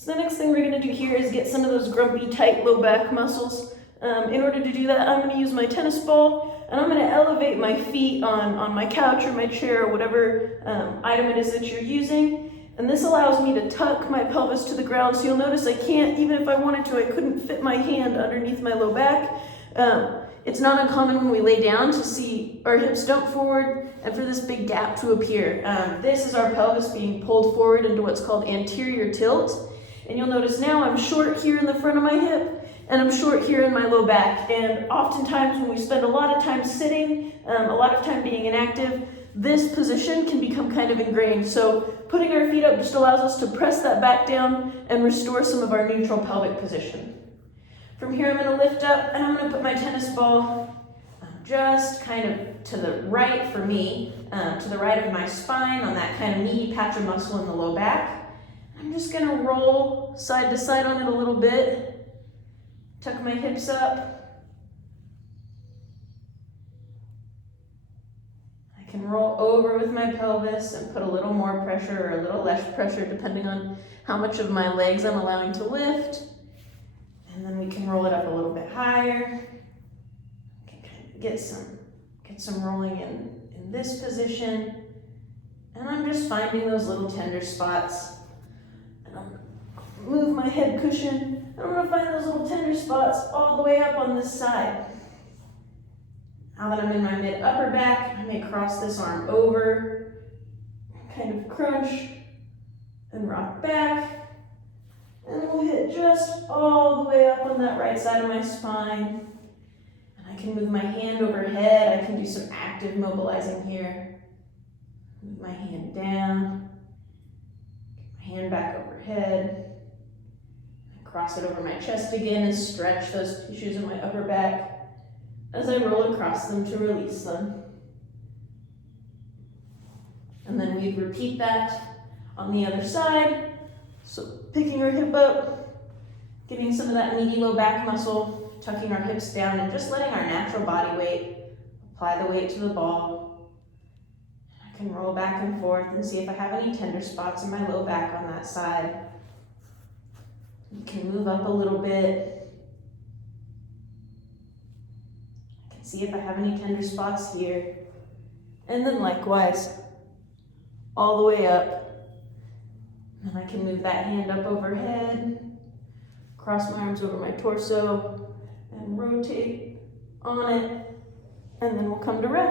So the next thing we're going to do here is get some of those grumpy, tight low back muscles. In order to do that, I'm going to use my tennis ball, and I'm going to elevate my feet on my couch or my chair or whatever item it is that you're using. And this allows me to tuck my pelvis to the ground. So you'll notice I can't, even if I wanted to, I couldn't fit my hand underneath my low back. It's not uncommon when we lay down to see our hips dump forward and for this big gap to appear. This is our pelvis being pulled forward into what's called anterior tilt. And you'll notice now I'm short here in the front of my hip and I'm short here in my low back. And oftentimes when we spend a lot of time sitting, a lot of time being inactive, this position can become kind of ingrained. So putting our feet up just allows us to press that back down and restore some of our neutral pelvic position. From here, I'm going to lift up and I'm going to put my tennis ball just kind of to the right for me, to the right of my spine on that kind of meaty patch of muscle in the low back. I'm just going to roll side to side on it a little bit, tuck my hips up. I can roll over with my pelvis and put a little more pressure or a little less pressure depending on how much of my legs I'm allowing to lift. And then we can roll it up a little bit higher. Can kind of get some rolling in this position. And I'm just finding those little tender spots. And I'm going to move my head cushion. And I'm going to find those little tender spots all the way up on this side. Now that I'm in my mid-upper back, I may cross this arm over, kind of crunch, and rock back. And we'll hit just all the way up on that right side of my spine. And I can move my hand overhead. I can do some active mobilizing here. Move my hand down. Get my hand back overhead. Cross it over my chest again and stretch those tissues in my upper back as I roll across them to release them. And then we repeat that on the other side. So picking our hip up, getting some of that meaty low back muscle, tucking our hips down and just letting our natural body weight apply the weight to the ball. I can roll back and forth and see if I have any tender spots in my low back on that side. You can move up a little bit. I can see if I have any tender spots here. And then likewise, all the way up. And I can move that hand up overhead, cross my arms over my torso, and rotate on it, and then we'll come to rest.